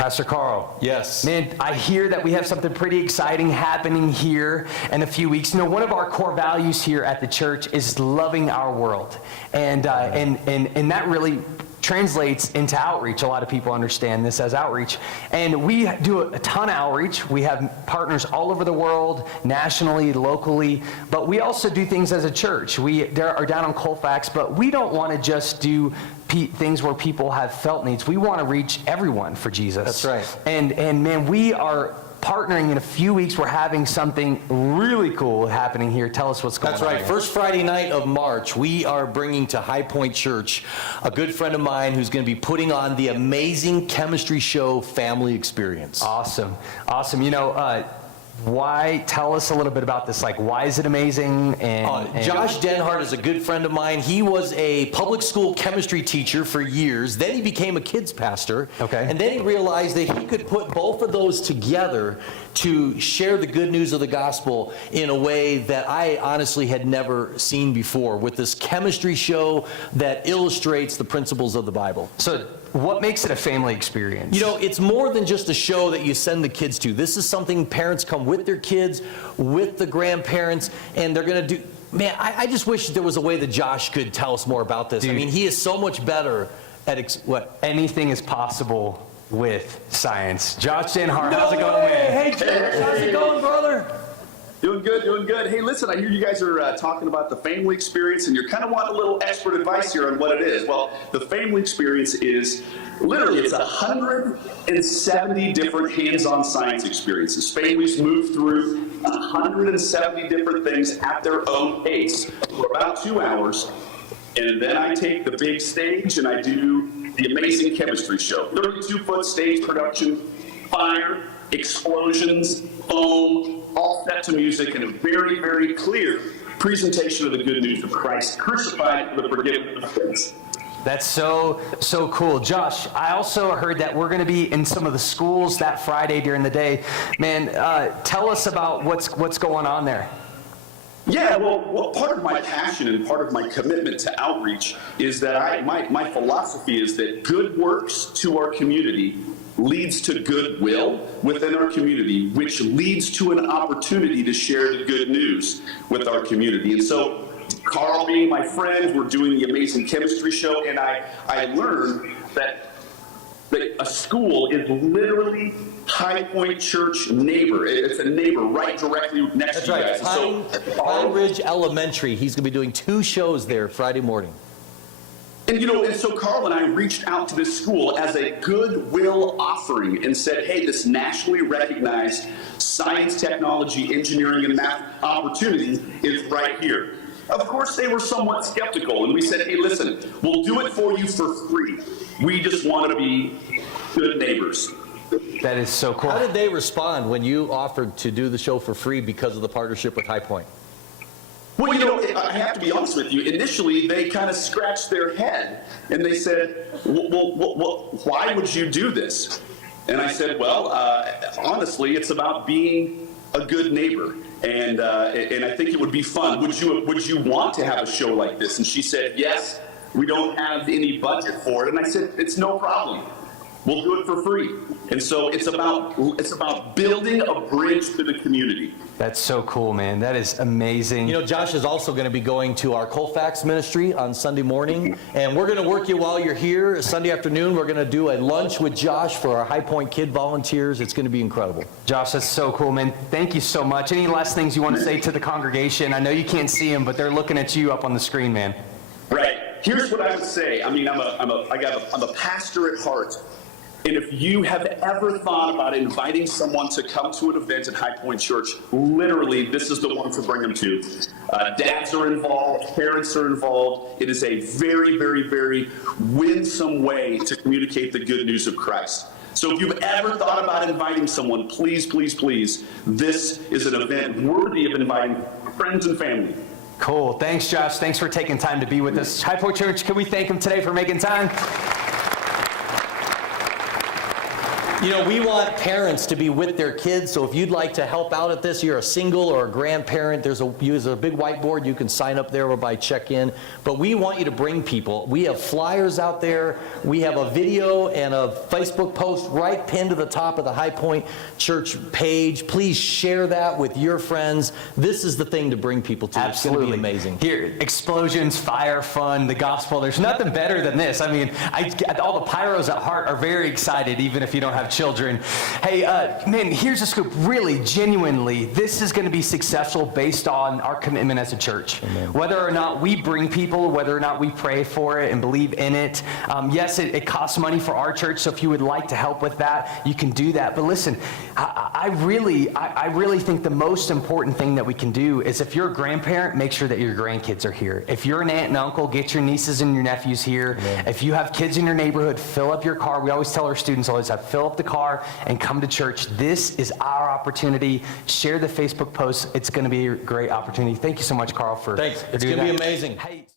Pastor Karl. Yes. Man, I hear that we have something pretty exciting happening here in a few weeks. You know, one of our core values here at the church is loving our world. And that really translates into outreach. A lot of people understand this as outreach. And we do a ton of outreach. We have partners all over the world, nationally, locally, but we also do things as a church. We are down on Colfax, but we don't want to just do things where people have felt needs. We want to reach everyone for Jesus. That's right. And man, we are partnering in a few weeks. We're having something really cool happening here. Tell us what's going on. That's right. Here. First Friday night of March, we are bringing to Highpoint Church a good friend of mine who's going to be putting on the amazing chemistry show Family Experience. Awesome. Awesome. You know, why? Tell us a little bit about this. Like, why is it amazing? And Josh Denhart is a good friend of mine. He was a public school chemistry teacher for years. Then he became a kids pastor. Okay. And then he realized that he could put both of those together to share the good news of the gospel in a way that I honestly had never seen before, with this chemistry show that illustrates the principles of the Bible. So what makes it a family experience? You know, it's more than just a show that you send the kids to. This is something parents come with their kids, with the grandparents, and they're going to do. Man, I just wish there was a way that Josh could tell us more about this. Dude. I mean, he is so much better at what? Anything is possible with science. Josh Denhart, how's it No going, way. man? Hey, Josh, how's it going, brother? Doing good, doing good. Hey, listen, I hear you guys are talking about the family experience, and you're kind of wanting a little expert advice here on what it is. Well, the family experience is literally, it's 170 different hands-on science experiences. Families move through 170 different things at their own pace for about 2 hours, and then I take the big stage and I do the amazing chemistry show. 32-foot stage production, fire, explosions, foam, all set to music, and a very, very clear presentation of the good news of Christ crucified for the forgiveness of sins. That's so cool. Josh, I also heard that we're going to be in some of the schools that Friday during the day. Man, tell us about what's going on there. Yeah, well, part of my passion and part of my commitment to outreach is that my philosophy is that good works to our community leads to goodwill within our community, which leads to an opportunity to share the good news with our community. And so, Karl being my friend, we're doing the amazing chemistry show, and I learned that a school is literally Highpoint Church neighbor. It's a neighbor right directly next to you guys. Pine Ridge Elementary. He's going to be doing 2 shows there Friday morning. And so Karl and I reached out to this school as a goodwill offering and said, hey, this nationally recognized science, technology, engineering, and math opportunity is right here. Of course, they were somewhat skeptical, and we said, hey, listen, we'll do it for you for free. We just want to be good neighbors. That is so cool. How did they respond when you offered to do the show for free because of the partnership with Highpoint? Well, you know, I have to be honest with you. Initially, they kind of scratched their head, and they said, well, why would you do this? And I said, well, honestly, it's about being a good neighbor, and I think it would be fun. Would you want to have a show like this? And she said, yes. We don't have any budget for it. And I said, it's no problem. We'll do it for free. And so it's about building a bridge to the community. That's so cool, man. That is amazing. You know, Josh is also going to be going to our Colfax ministry on Sunday morning, and we're going to work you while you're here. Sunday afternoon, we're going to do a lunch with Josh for our Highpoint Kid volunteers. It's going to be incredible. Josh, that's so cool, man. Thank you so much. Any last things you want to say to the congregation? I know you can't see them, but they're looking at you up on the screen, man. Right. Here's what I would say. I mean, I'm a pastor at heart. And if you have ever thought about inviting someone to come to an event at Highpoint Church, literally, this is the one to bring them to. Dads are involved, parents are involved. It is a very, very, very winsome way to communicate the good news of Christ. So if you've ever thought about inviting someone, please, please, please, this is an event worthy of inviting friends and family. Cool. Thanks, Josh. Thanks for taking time to be with us. Highpoint Church, can we thank him today for making time? You know, we want parents to be with their kids, so if you'd like to help out at this, you're a single or a grandparent, there's a big whiteboard, you can sign up there or by check-in. But we want you to bring people. We have flyers out there, we have a video and a Facebook post right pinned to the top of the Highpoint Church page. Please share that with your friends. This is the thing to bring people to. Absolutely. It's going to be amazing. Here, explosions, fire, fun, the gospel. There's nothing better than this. I mean, all the pyros at heart are very excited, even if you don't have children. Hey, man, here's a scoop. Really, genuinely, this is going to be successful based on our commitment as a church. Amen. Whether or not we bring people, whether or not we pray for it and believe in it. Yes, it costs money for our church, so if you would like to help with that, you can do that. But listen, I really think the most important thing that we can do is, if you're a grandparent, make sure that your grandkids are here. If you're an aunt and uncle, get your nieces and your nephews here. Amen. If you have kids in your neighborhood, fill up your car. We always tell our students, fill up the car and come to church. This is our opportunity. Share the Facebook post. It's going to be a great opportunity. Thank you so much, Karl, for Thanks. It's doing going to be that. amazing. Hey.